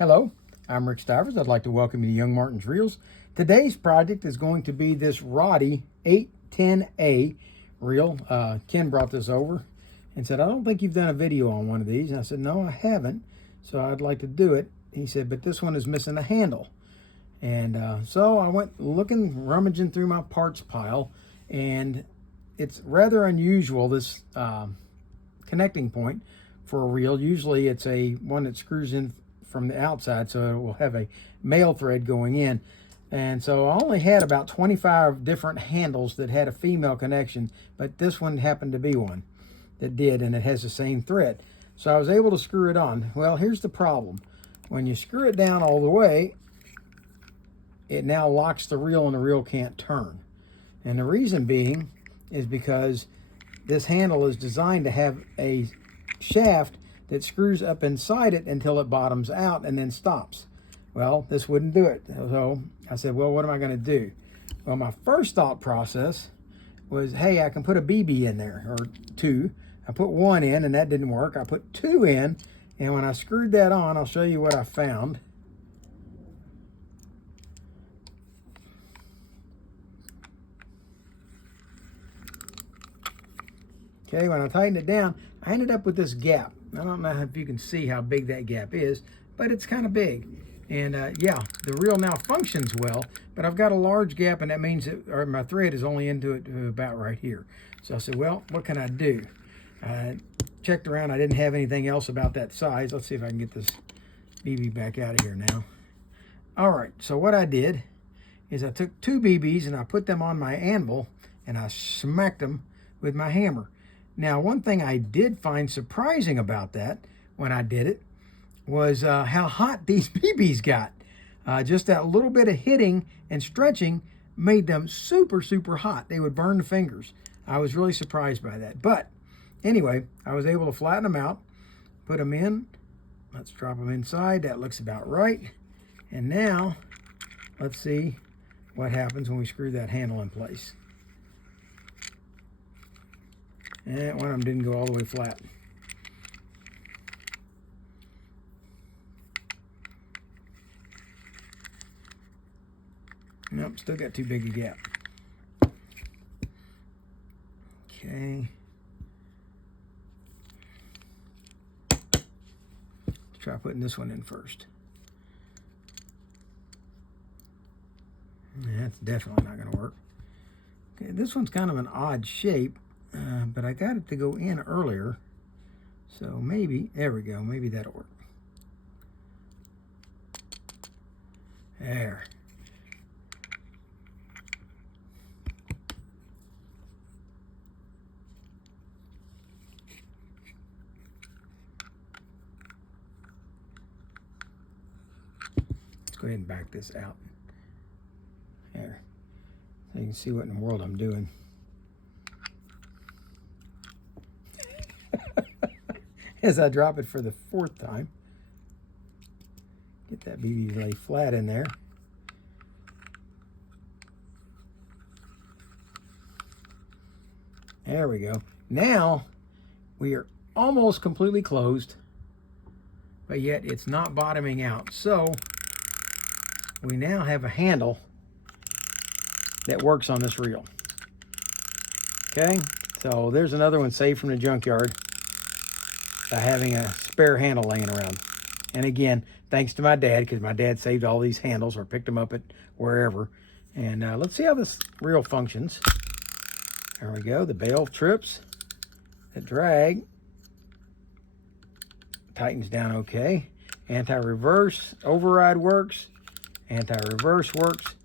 Hello, I'm Rick Stivers. I'd like to welcome you to Young Martin's Reels. Today's project is going to be this Roddy 810A reel. Ken brought this over and said, I don't think you've done a video on one of these. And I said, no, I haven't. So I'd like to do it. He said, but this one is missing a handle. And so I went looking, rummaging through my parts pile, and it's rather unusual, this connecting point for a reel. Usually it's a one that screws in from the outside, so it will have a male thread going in. And so I only had about 25 different handles that had a female connection, but this one happened to be one that did, and it has the same thread. So I was able to screw it on. Well, here's the problem. When you screw it down all the way, it now locks the reel and the reel can't turn. And the reason being is because this handle is designed to have a shaft that screws up inside it until it bottoms out and then stops. Well, this wouldn't do it. So I said, well, what am I going to do? Well, my first thought process was, hey, I can put a BB in there, or two. I put one in and that didn't work. I put two in, and when I screwed that on, I'll show you what I found. Okay, when I tightened it down, I ended up with this gap. I don't know if you can see how big that gap is, but it's kind of big. And yeah, the reel now functions well, but I've got a large gap, and that means that my thread is only into it about right here. So I said, well, what can I do? I checked around. I didn't have anything else about that size. Let's see if I can get this BB back out of here now. All right, so what I did is I took two BBs and I put them on my anvil and I smacked them with my hammer. Now, one thing I did find surprising about that when I did it was how hot these BBs got. Just that little bit of hitting and stretching made them super, super hot. They would burn the fingers. I was really surprised by that. But anyway, I was able to flatten them out, put them in. Let's drop them inside. That looks about right. And now, let's see what happens when we screw that handle in place. And one of them didn't go all the way flat. Nope, still got too big a gap. Okay. Let's try putting this one in first. That's definitely not going to work. Okay, this one's kind of an odd shape, but I got it to go in earlier. So maybe, there we go, maybe that'll work. There. Let's go ahead and back this out. There. So you can see what in the world I'm doing. As I drop it for the fourth time. Get that BB lay flat in there. There we go. Now we are almost completely closed, but yet it's not bottoming out. So we now have a handle that works on this reel. Okay, so there's another one saved from the junkyard by having a spare handle laying around. And again, thanks to my dad, because my dad saved all these handles or picked them up at wherever. And let's see how this reel functions. There we go. The bail trips, the drag tightens down okay. Anti-reverse override works. Anti-reverse works.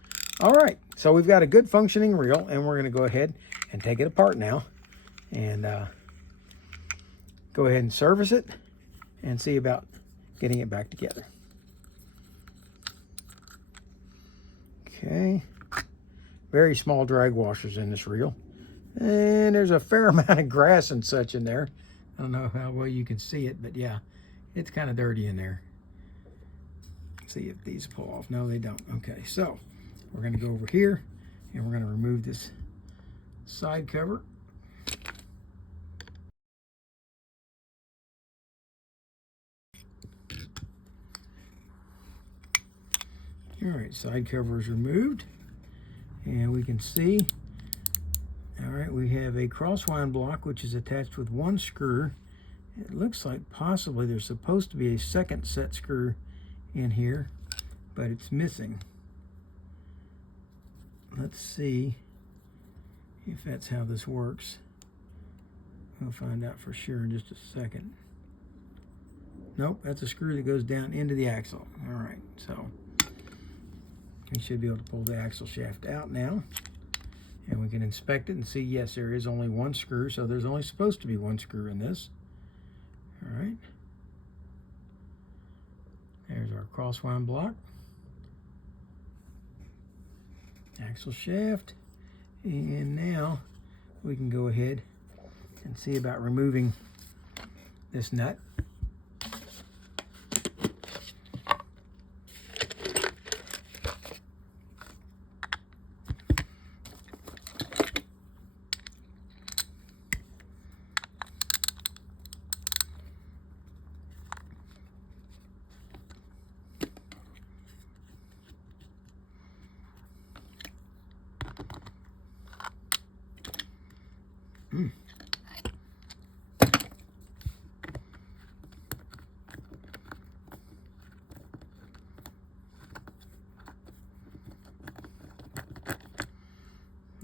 All right, so we've got a good functioning reel, and we're going to go ahead and take it apart now and go ahead and service it and see about getting it back together. Okay, very small drag washers in this reel, and there's a fair amount of grass and such in there. I don't know how well you can see it, but yeah, it's kind of dirty in there. See if these pull off. No, they don't. Okay, so we're going to go over here and we're going to remove this side cover. All right, side cover is removed, and we can see, all right, we have a crosswind block which is attached with one screw. It looks like possibly there's supposed to be a second set screw in here, but it's missing. Let's see if that's how this works. We'll find out for sure in just a second. Nope, that's a screw that goes down into the axle. All right, so we should be able to pull the axle shaft out now, and we can inspect it and see, yes, there is only one screw, so there's only supposed to be one screw in this. All right. There's our crosswind block. Axle shaft. And now we can go ahead and see about removing this nut.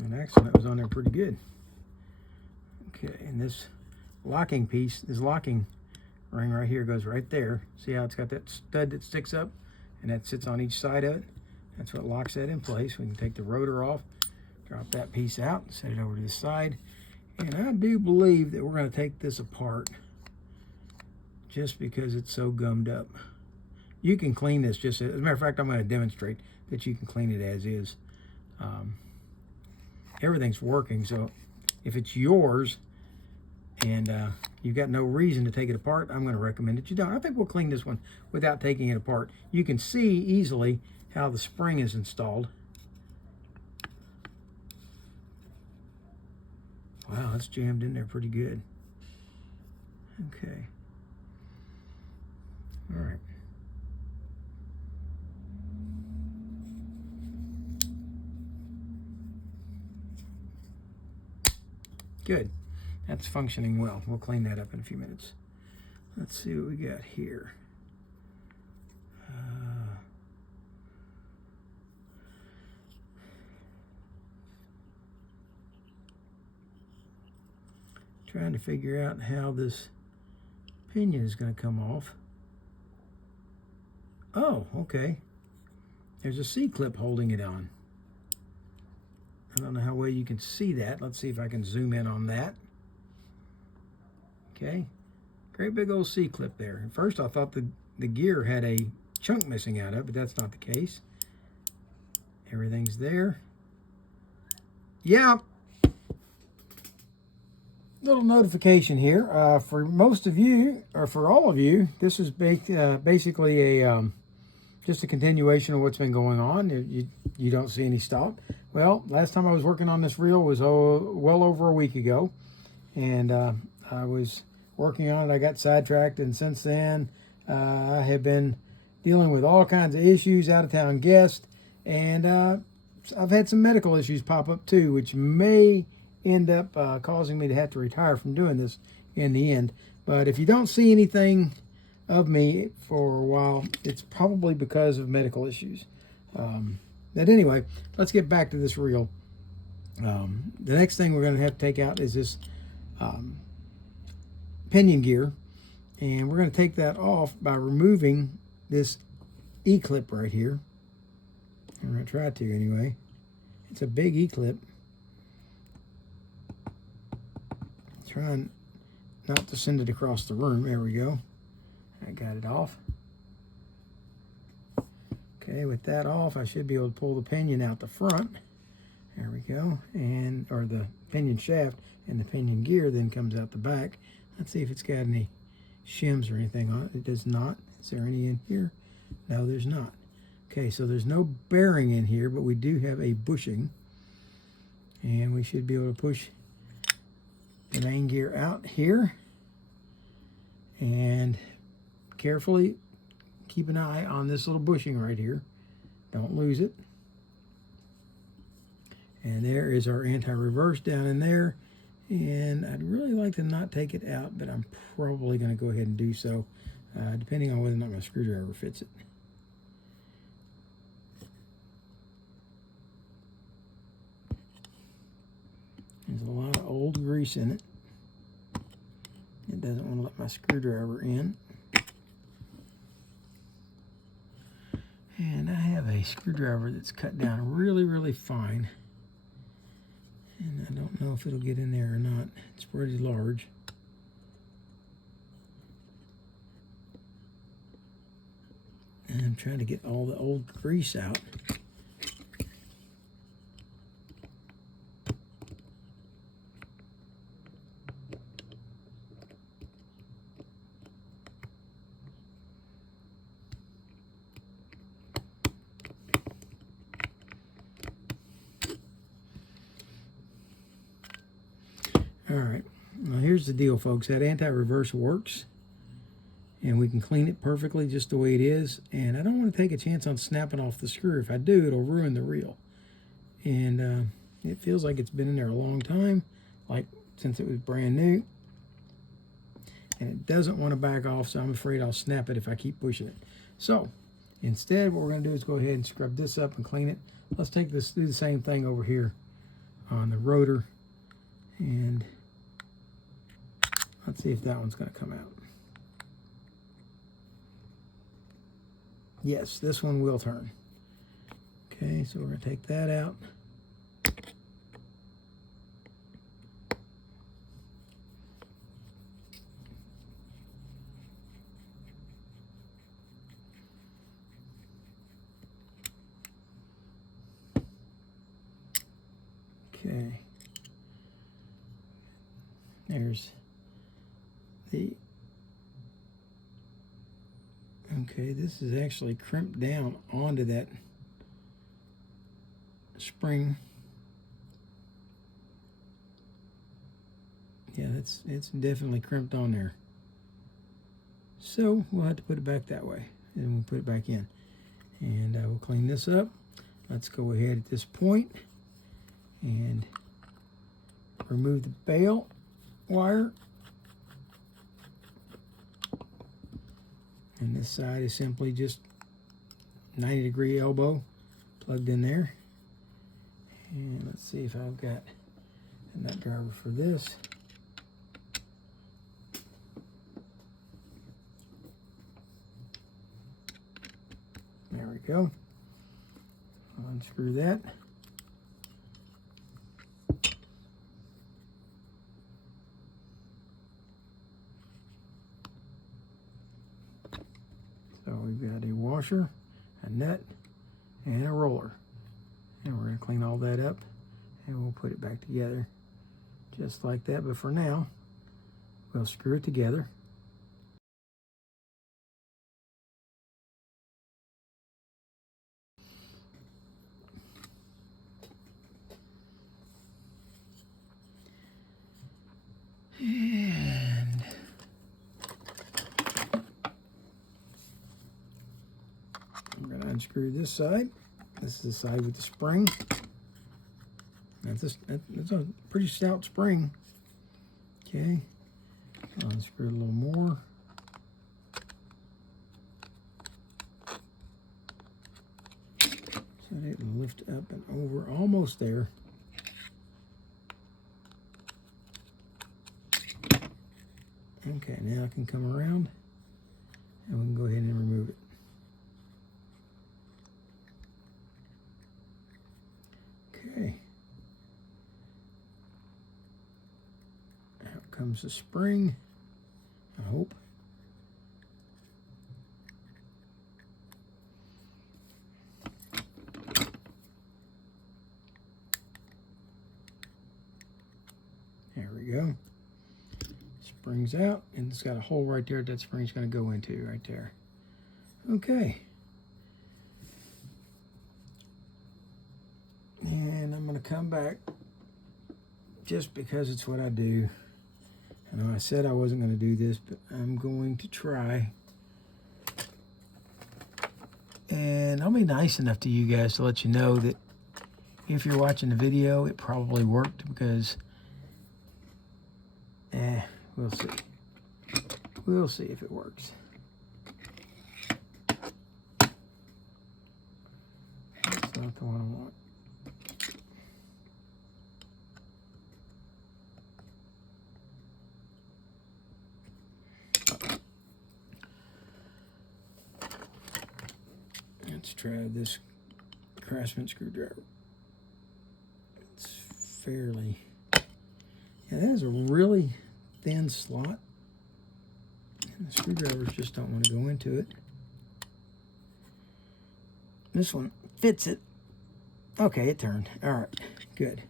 And actually, that was on there pretty good. Okay, and this locking piece, this locking ring right here goes right there. See how it's got that stud that sticks up and that sits on each side of it? That's what locks that in place. We can take the rotor off, drop that piece out, set it over to the side. And I do believe that we're going to take this apart just because it's so gummed up. You can clean this just as a matter of fact, I'm going to demonstrate that you can clean it as is. Everything's working, so if it's yours and you've got no reason to take it apart, I'm going to recommend that you don't. I think we'll clean this one without taking it apart. You can see easily how the spring is installed. Wow, that's jammed in there pretty good. Okay. All right. Good. That's functioning well. We'll clean that up in a few minutes. Let's see what we got here. Trying to figure out how this pinion is going to come off. Oh, okay. There's a C-clip holding it on. I don't know how well you can see that. Let's see if I can zoom in on that. Okay. Great big old C-clip there. At first I thought the gear had a chunk missing out of it, but that's not the case. Everything's there. Yeah. Little notification here. For most of you, or for all of you, this is basically a just a continuation of what's been going on. You don't see any stop. Well, last time I was working on this reel was well over a week ago, and I was working on it. I got sidetracked, and since then I have been dealing with all kinds of issues, out-of-town guests, and I've had some medical issues pop up too, which may end up causing me to have to retire from doing this in the end. But if you don't see anything of me for a while, it's probably because of medical issues. But anyway, let's get back to this reel. The next thing we're going to have to take out is this pinion gear, and we're going to take that off by removing this E-clip right here. I'm going to try to anyway. It's a big E-clip. Trying not to send it across the room. There we go. I got it off. Okay, with that off, I should be able to pull the pinion out the front. There we go. Or the pinion shaft, and the pinion gear then comes out the back. Let's see if it's got any shims or anything on it. It does not. Is there any in here? No, there's not. Okay, so there's no bearing in here, but we do have a bushing. And we should be able to push the main gear out here. And carefully keep an eye on this little bushing right here. Don't lose it. And there is our anti-reverse down in there. And I'd really like to not take it out, but I'm probably going to go ahead and do so, depending on whether or not my screwdriver fits it. There's a lot of old grease in it. It doesn't want to let my screwdriver in. And I have a screwdriver that's cut down really, really fine. And I don't know if it'll get in there or not. It's pretty large. And I'm trying to get all the old grease out. All right, now here's the deal, folks. That anti-reverse works, and we can clean it perfectly just the way it is. And I don't want to take a chance on snapping off the screw. If I do, it'll ruin the reel. And it feels like it's been in there a long time, like since it was brand new. And it doesn't want to back off, so I'm afraid I'll snap it if I keep pushing it. So instead, what we're going to do is go ahead and scrub this up and clean it. Let's do the same thing over here on the rotor. And let's see if that one's going to come out. Yes, this one will turn. Okay, so we're going to take that out. Okay. There's the, okay, this is actually crimped down onto that spring. Yeah, it's definitely crimped on there. So we'll have to put it back that way, and we'll put it back in. And we'll clean this up. Let's go ahead at this point and remove the bail wire. And this side is simply just 90-degree elbow plugged in there. And let's see if I've got a nut driver for this. There we go. I'll unscrew that. So we've got a washer, a nut, and a roller. And we're going to clean all that up, and we'll put it back together just like that. But for now, we'll screw it together. And I'm going to unscrew this side. This is the side with the spring. That's a pretty stout spring. Okay, I'll unscrew a little more. So it'll lift up and over, almost there. Okay, now I can come around and we can go ahead and remove it. Okay. Out comes the spring, I hope. There we go. Spring's out, and it's got a hole right there that spring's going to go into right there. Okay. And I'm going to come back just because it's what I do. I know I said I wasn't going to do this, but I'm going to try And I'll be nice enough to you guys to let you know that if you're watching the video, it probably worked, because we'll see. We'll see if it works. That's not the one I want. Let's try this Craftsman screwdriver. It's fairly, yeah, that is a really thin slot, and the screwdrivers just don't want to go into it. This one fits it. Okay, it turned. All right, good.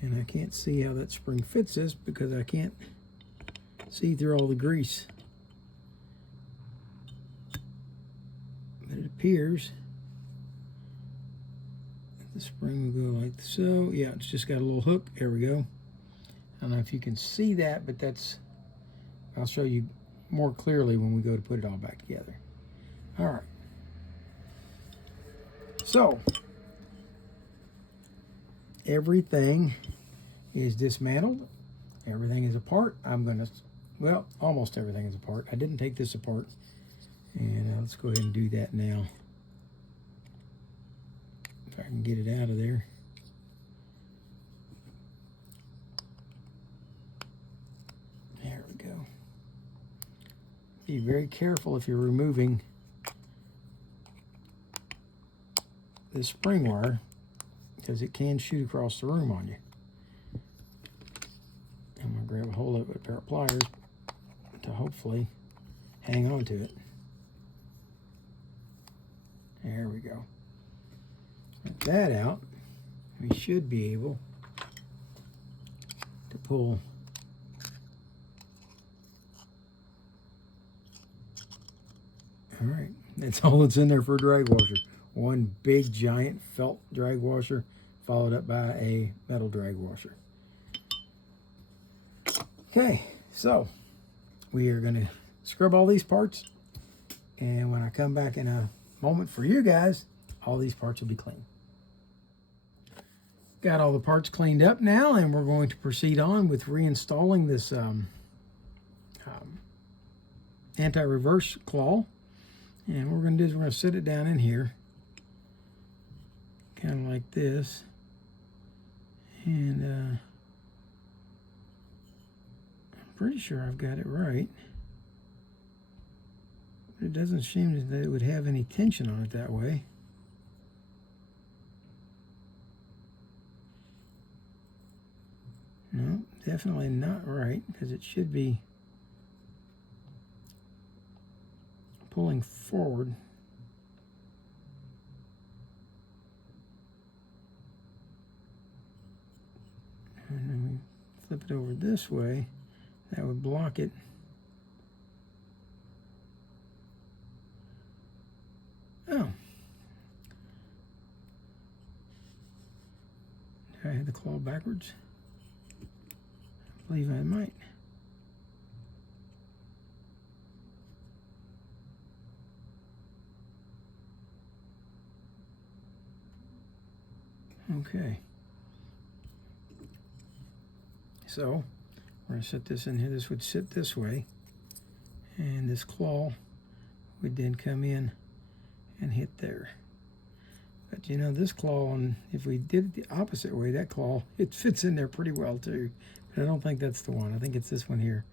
And I can't see how that spring fits this because I can't see through all the grease. But it appears that the spring will go like so. Yeah, it's just got a little hook. There we go. I don't know if you can see that, but that's, I'll show you more clearly when we go to put it all back together. All right. So, everything is dismantled. Everything is apart. I'm going to, well, almost everything is apart. I didn't take this apart. And let's go ahead and do that now. If I can get it out of there. There we go. Be very careful if you're removing this spring wire, because it can shoot across the room on you. I'm going to grab a hold of it with a pair of pliers to hopefully hang on to it. There we go. Get that out. We should be able to pull all right. That's all that's in there for a drag washer. One big giant felt drag washer followed up by a metal drag washer. Okay, so we are going to scrub all these parts, and when I come back in a moment for you guys, all these parts will be clean. Got all the parts cleaned up now, and we're going to proceed on with reinstalling this anti-reverse claw. And what we're going to do is we're going to sit it down in here, kind of like this, and I'm pretty sure I've got it right. But it doesn't seem that it would have any tension on it that way. No, definitely not right, because it should be pulling forward. And then we flip it over this way. That would block it. Oh. Did I have the claw backwards? I believe I might. Okay. So we're going to set this in here. This would sit this way, and this claw would then come in and hit there. But you know, this claw, and if we did it the opposite way, that claw, it fits in there pretty well too. But I don't think that's the one. I think it's this one here.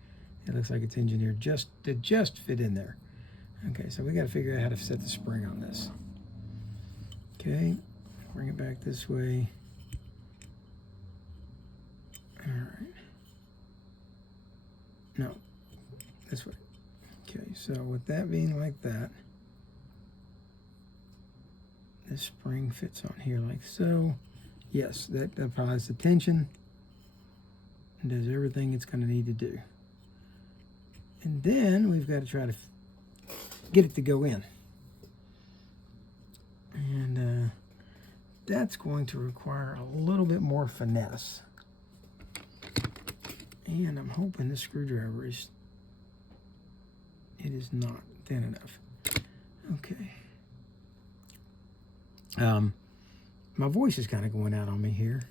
It looks like it's engineered just to fit in there. Okay, so we got to figure out how to set the spring on this. Okay, bring it back this way. All right. No, this way. Okay, so with that being like that, this spring fits on here like so. yes, that applies the tension and does everything it's going to need to do. And then we've got to try to get it to go in. And that's going to require a little bit more finesse. And I'm hoping this screwdriver is not thin enough. Okay. My voice is kind of going out on me here.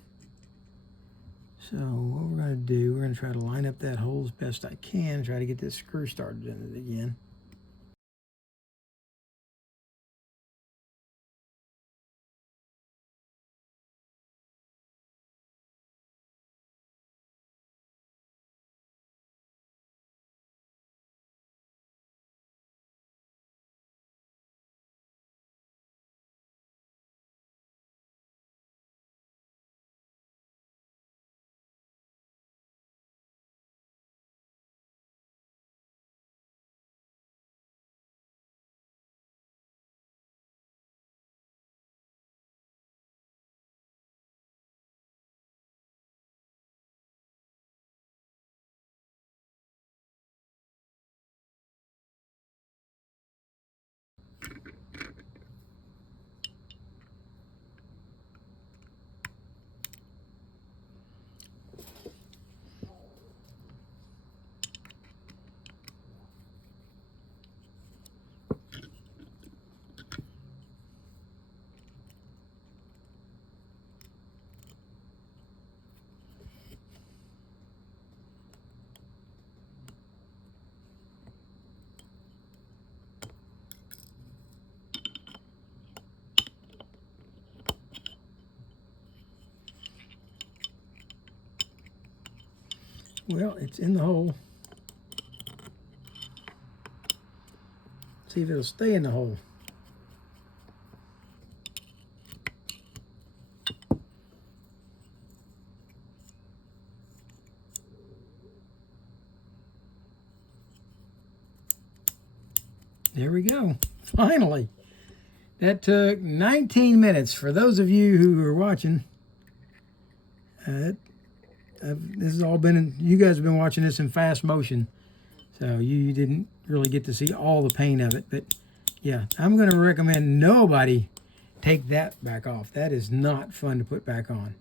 So what we're going to do, we're going to try to line up that hole as best I can, try to get this screw started in it again. Well, it's in the hole. See if it'll stay in the hole. There we go. Finally. That took 19 minutes. For those of you who are watching, this has all been you guys have been watching this in fast motion, so you didn't really get to see all the pain of it. But yeah, I'm going to recommend nobody take that back off. That is not fun to put back on.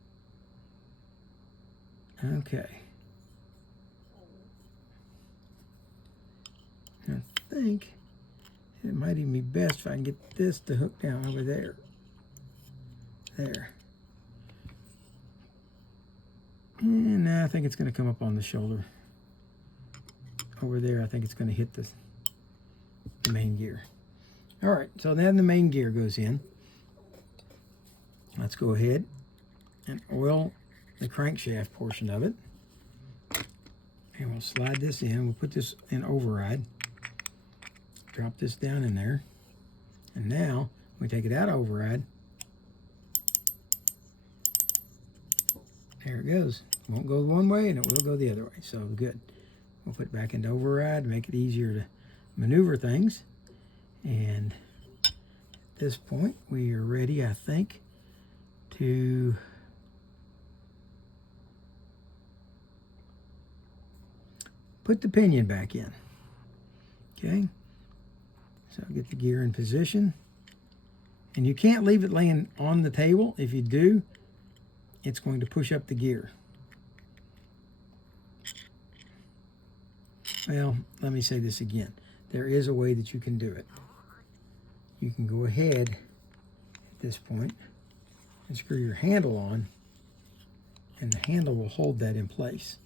Okay. I think it might even be best if I can get this to hook down over there. There. And now I think it's going to come up on the shoulder. Over there, I think it's going to hit the main gear. All right, so then the main gear goes in. Let's go ahead and oil the crankshaft portion of it. And we'll slide this in. We'll put this in override. Drop this down in there. And now we take it out of override. There it goes. It won't go one way and it will go the other way. So good. We'll put it back into override, make it easier to maneuver things. And at this point, we are ready, I think, to put the pinion back in. Okay. So get the gear in position. And you can't leave it laying on the table. If you do, it's going to push up the gear. Well, let me say this again. There is a way that you can do it. You can go ahead at this point and screw your handle on, and the handle will hold that in place.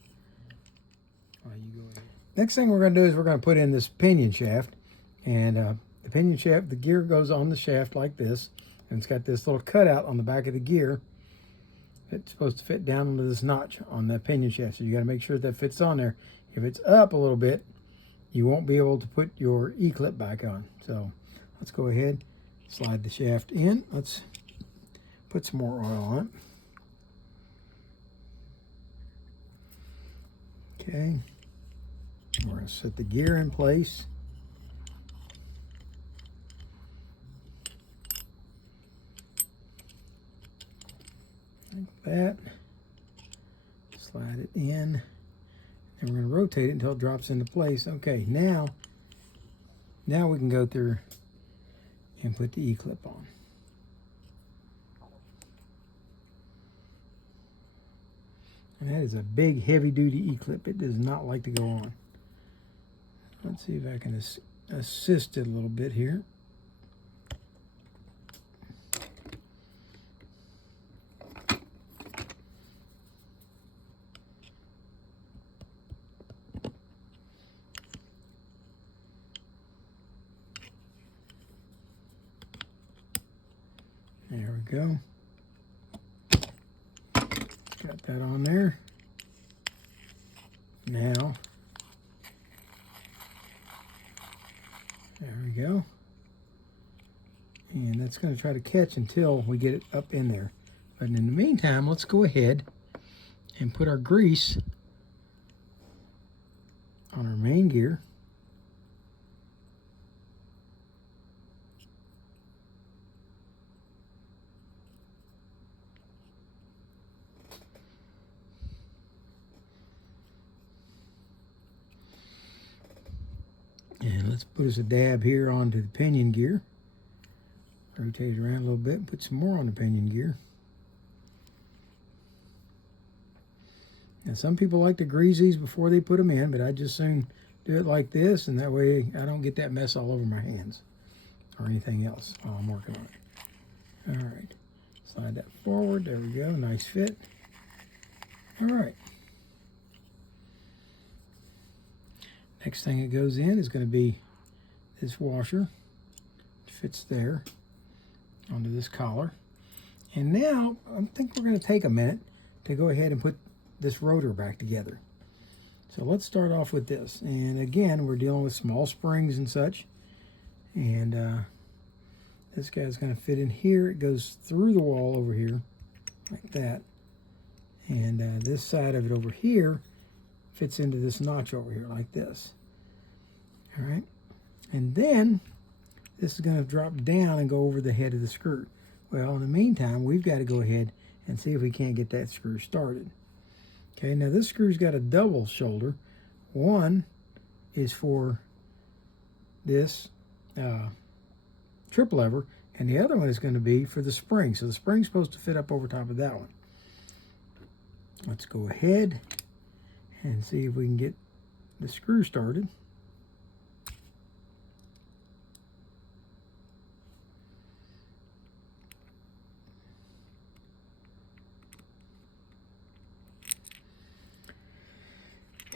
While you go ahead. Next thing we're going to do is we're going to put in this pinion shaft. And the pinion shaft, the gear goes on the shaft like this. And it's got this little cutout on the back of the gear. It's supposed to fit down into this notch on that pinion shaft. So you got to make sure that fits on there. If it's up a little bit, you won't be able to put your E-clip back on. So let's go ahead, slide the shaft in. Let's put some more oil on it. Okay. We're going to set the gear in place. that. Slide it in. And we're going to rotate it until it drops into place. Okay, now we can go through and put the E-clip on. And that is a big, heavy-duty E-clip. It does not like to go on. Let's see if I can assist it a little bit here. There we go. Got that on there. Now, there we go. And that's going to try to catch until we get it up in there. But in the meantime, let's go ahead and put our grease on our main gear. And let's put us a dab here onto the pinion gear. Rotate it around a little bit and put some more on the pinion gear. Now some people like to grease these before they put them in, but I just soon do it like this, and that way I don't get that mess all over my hands or anything else while I'm working on it. All right, slide that forward. There we go, nice fit. All right. Next thing that goes in is going to be this washer. It fits there onto this collar. And now I think we're going to take a minute to go ahead and put this rotor back together. So let's start off with this. And again, we're dealing with small springs and such. And this guy's going to fit in here. It goes through the wall over here like that. And this side of it over here fits into this notch over here like this. All right, and then this is going to drop down and go over the head of the screw. Well, in the meantime, we've got to go ahead and see if we can't get that screw started. Okay, now this screw's got a double shoulder. One is for this trip lever, and the other one is going to be for the spring. So the spring's supposed to fit up over top of that one. Let's go ahead and see if we can get the screw started.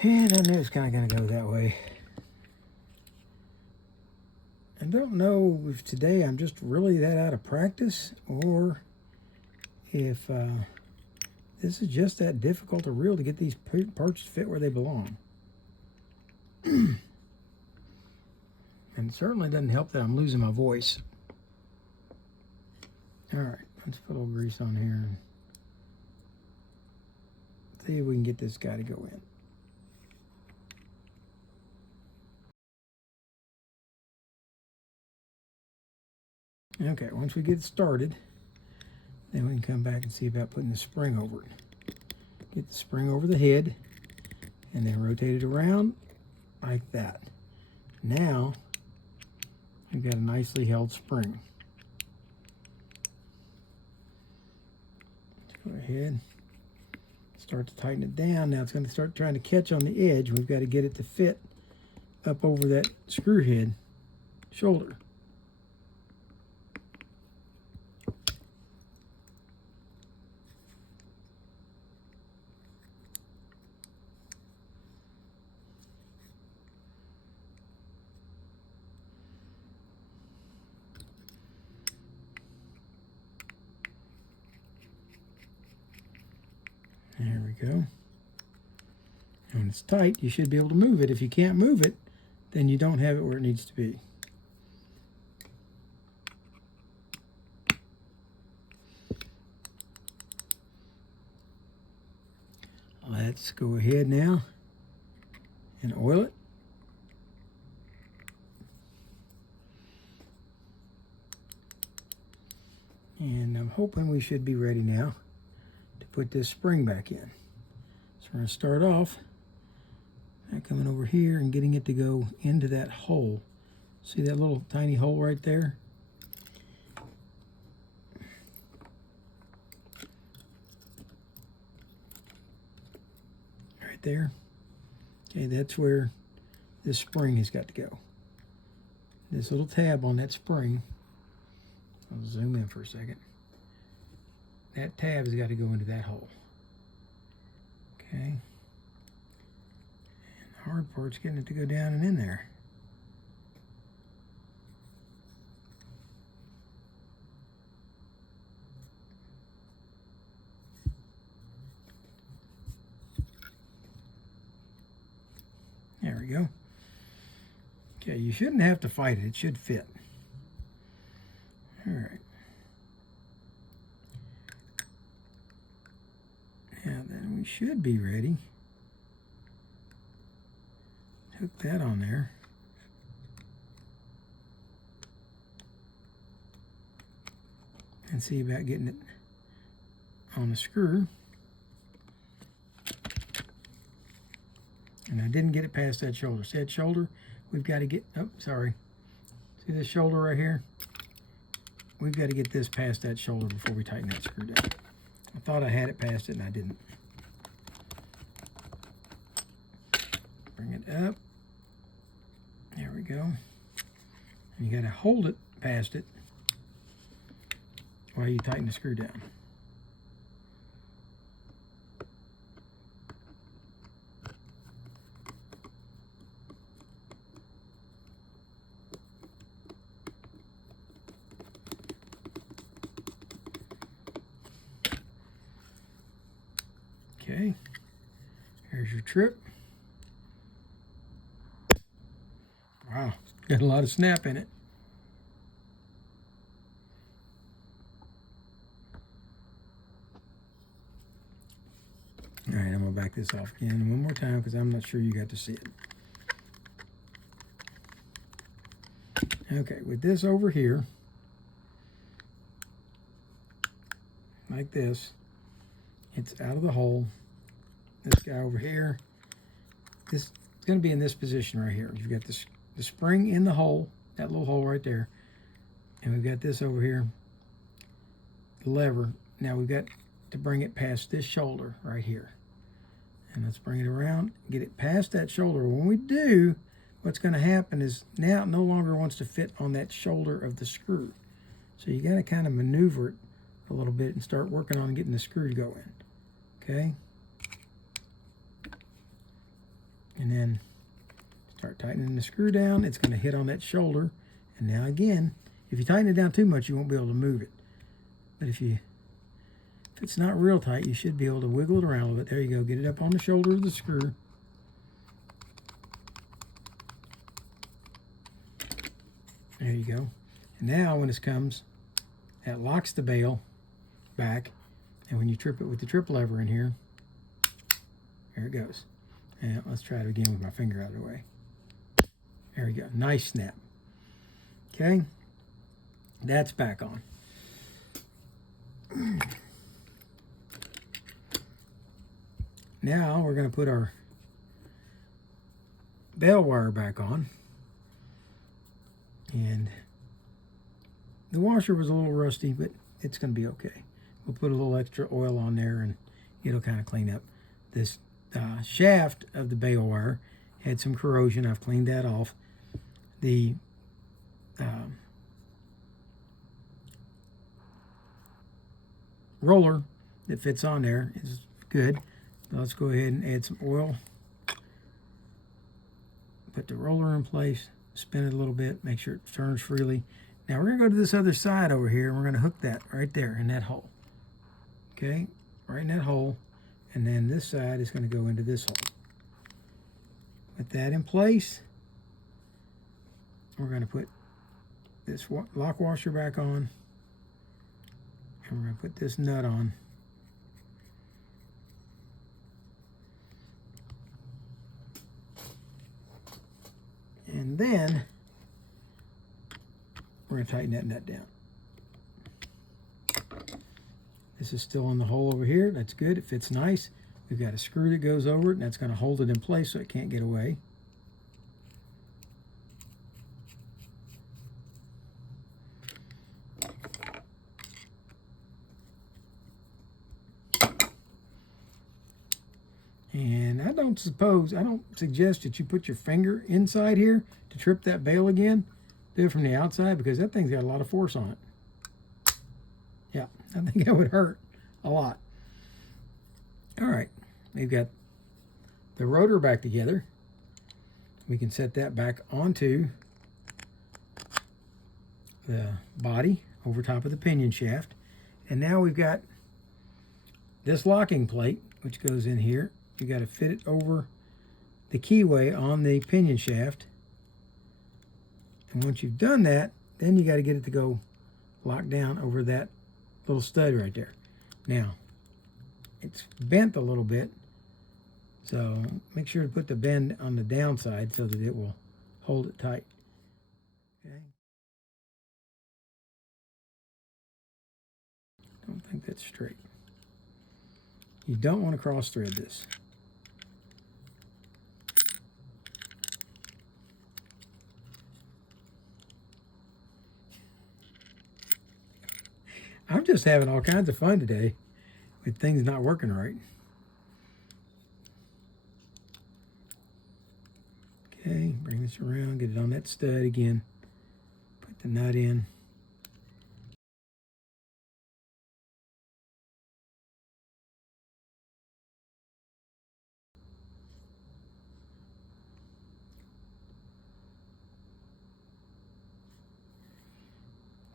And I knew it's kind of going to go that way. I don't know if today I'm just really that out of practice, or if this is just that difficult to reel to get these parts to fit where they belong. And it certainly doesn't help that I'm losing my voice. All right, let's put a little grease on here and see if we can get this guy to go in. Okay, once we get it started, then we can come back and see about putting the spring over it. Get the spring over the head, and then rotate it around like that. Now, we've got a nicely held spring. Let's go ahead, start to tighten it down. Now it's going to start trying to catch on the edge. We've got to get it to fit up over that screw head shoulder. There we go. And when it's tight, you should be able to move it. If you can't move it, then you don't have it where it needs to be. Let's go ahead now and oil it. And I'm hoping we should be ready now to put this spring back in. So we're going to start off by coming over here and getting it to go into that hole. See that little tiny hole right there? Right there. Okay, that's where this spring has got to go. This little tab on that spring, I'll zoom in for a second. That tab has got to go into that hole. Okay. And the hard part's getting it to go down and in there. There we go. Okay, you shouldn't have to fight it. It should fit. All right. Now then we should be ready. Hook that on there. And see about getting it on the screw. And I didn't get it past that shoulder. See that shoulder? We've got to get, oh, sorry. See this shoulder right here? We've got to get this past that shoulder before we tighten that screw down. I thought I had it past it and I didn't. Bring it up. There we go. And you got to hold it past it while you tighten the screw down. Okay, here's your trip. Wow, got a lot of snap in it. All right, I'm gonna back this off again one more time because I'm not sure you got to see it. Okay, with this over here, like this, it's out of the hole. This guy over here, this is going to be in this position right here. You've got this, the spring in the hole, that little hole right there. And we've got this over here, the lever. Now we've got to bring it past this shoulder right here. And let's bring it around, get it past that shoulder. When we do, what's going to happen is now it no longer wants to fit on that shoulder of the screw. So you got to kind of maneuver it a little bit and start working on getting the screw to go in. Okay, and then start tightening the screw down. It's going to hit on that shoulder, and now again, if you tighten it down too much, you won't be able to move it. But if it's not real tight, you should be able to wiggle it around a little bit. There you go. Get it up on the shoulder of the screw. There you go. And now when this comes, that locks the bail back. And when you trip it with the trip lever in here, there it goes. And let's try it again with my finger out of the way. There we go. Nice snap. Okay. That's back on. Now we're going to put our bail wire back on. And the washer was a little rusty, but it's going to be okay. We'll put a little extra oil on there and it'll kind of clean up. This shaft of the bail wire had some corrosion. I've cleaned that off. The roller that fits on there is good. Let's go ahead and add some oil. Put the roller in place, spin it a little bit, make sure it turns freely. Now we're going to go to this other side over here and we're going to hook that right there in that hole. Okay, right in that hole, and then this side is going to go into this hole. With that in place, we're going to put this lock washer back on, and we're going to put this nut on. And then we're going to tighten that nut down. This is still in the hole over here. That's good. It fits nice. We've got a screw that goes over it, and that's going to hold it in place so it can't get away. And I don't suggest that you put your finger inside here to trip that bail again. Do it from the outside because that thing's got a lot of force on it. Yeah, I think that would hurt a lot. All right, we've got the rotor back together. We can set that back onto the body over top of the pinion shaft. And now we've got this locking plate, which goes in here. You got to fit it over the keyway on the pinion shaft. And once you've done that, then you got to get it to go lock down over that little stud right there. Now, it's bent a little bit, so make sure to put the bend on the downside so that it will hold it tight. Okay. Don't think that's straight. You don't want to cross thread this. I'm just having all kinds of fun today with things not working right. Okay, bring this around, get it on that stud again. Put the nut in.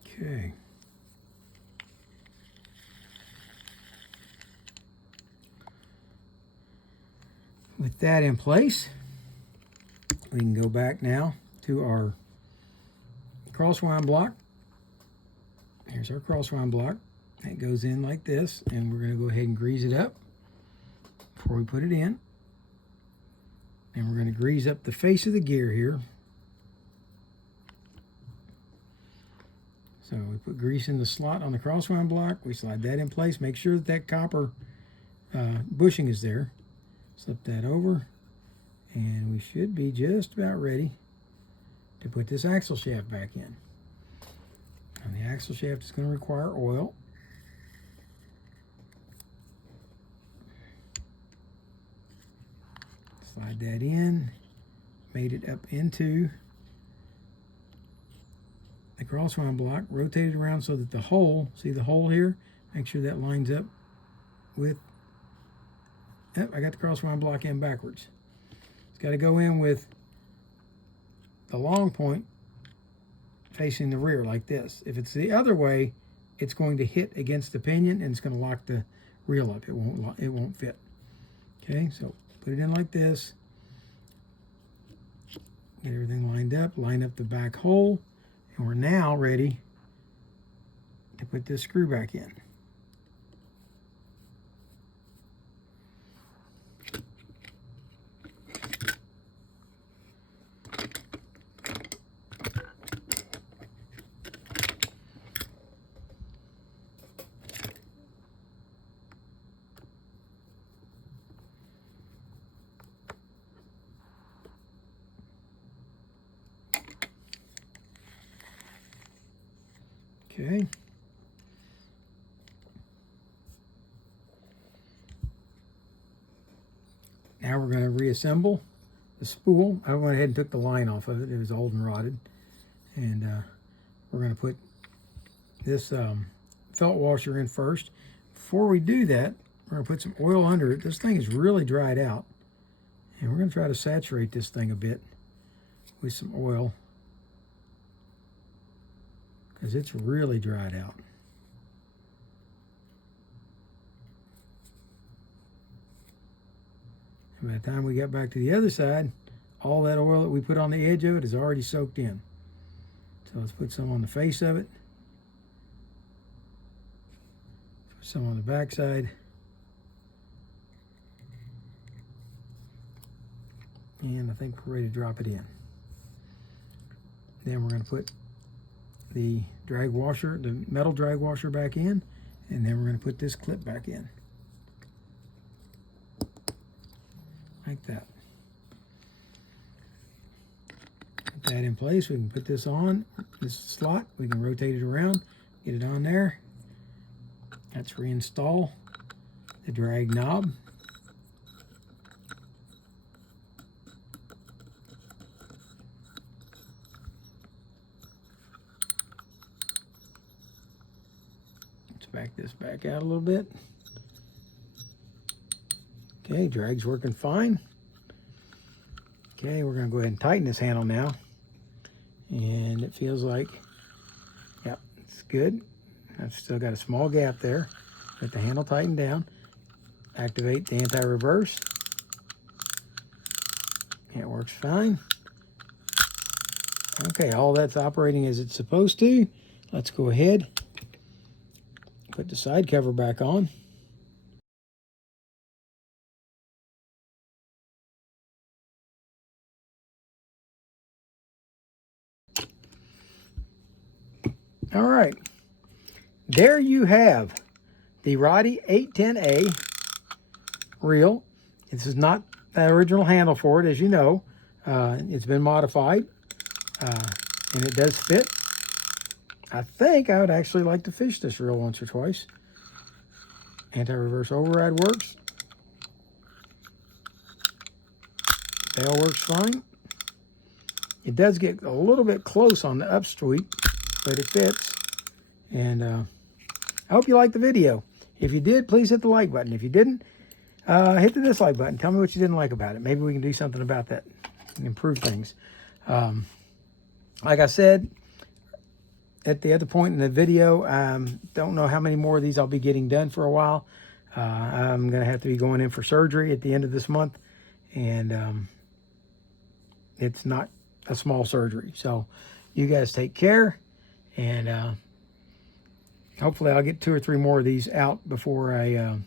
Okay. With that in place, we can go back now to our crosswind block. Here's our crosswind block. It goes in like this, and we're going to go ahead and grease it up before we put it in. And we're going to grease up the face of the gear here. So we put grease in the slot on the crosswind block. We slide that in place. Make sure that that copper bushing is there. Slip that over, and we should be just about ready to put this axle shaft back in. And the axle shaft is going to require oil. Slide that in, made it up into the crosswind block, rotate it around so that the hole, see the hole here? Make sure that lines up with, yep, I got the crosswind block in backwards. It's got to go in with the long point facing the rear like this. If it's the other way, it's going to hit against the pinion and it's going to lock the reel up. It won't fit. Okay, so put it in like this. Get everything lined up. Line up the back hole. And we're now ready to put this screw back in. Okay. Now we're going to reassemble the spool. I went ahead and took the line off of it. It was old and rotted. And we're going to put this felt washer in first. Before we do that, we're going to put some oil under it. This thing is really dried out. And we're going to try to saturate this thing a bit with some oil, because it's really dried out. And by the time we get back to the other side, all that oil that we put on the edge of it is already soaked in. So let's put some on the face of it. Put some on the back side. And I think we're ready to drop it in. Then we're going to put the drag washer, the metal drag washer back in, And then we're going to put this clip back in. Like that. Put that in place. We can put this on this slot. We can rotate it around, get it on there. Let's reinstall the drag knob. Let's back this back out a little bit. Okay, drag's working fine. Okay, we're going to go ahead and tighten this handle now. And it feels like, yep, it's good. I've still got a small gap there. Let the handle tighten down. Activate the anti-reverse. It works fine. Okay, all that's operating as it's supposed to. Let's go ahead, put the side cover back on. All right, there you have the Roddy 810A reel. This is not the original handle for it, as you know. It's been modified, and it does fit. I think I would actually like to fish this reel once or twice. Anti-reverse override works. Bail works fine. It does get a little bit close on the upsweep, but it fits. And I hope you liked the video. If you did, please hit the like button. If you didn't, hit the dislike button. Tell me what you didn't like about it. Maybe we can do something about that and improve things. Like I said at the other point in the video, don't know how many more of these I'll be getting done for a while. I'm going to have to be going in for surgery at the end of this month. And it's not a small surgery. So you guys take care. And hopefully I'll get 2 or 3 more of these out before I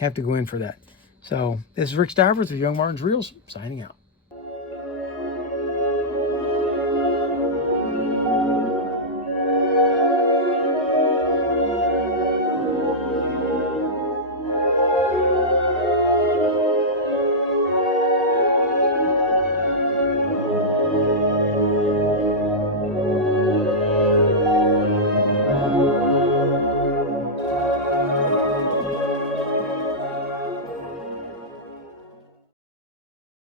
have to go in for that. So this is Rick Stivers of Young Martin's Reels, signing out.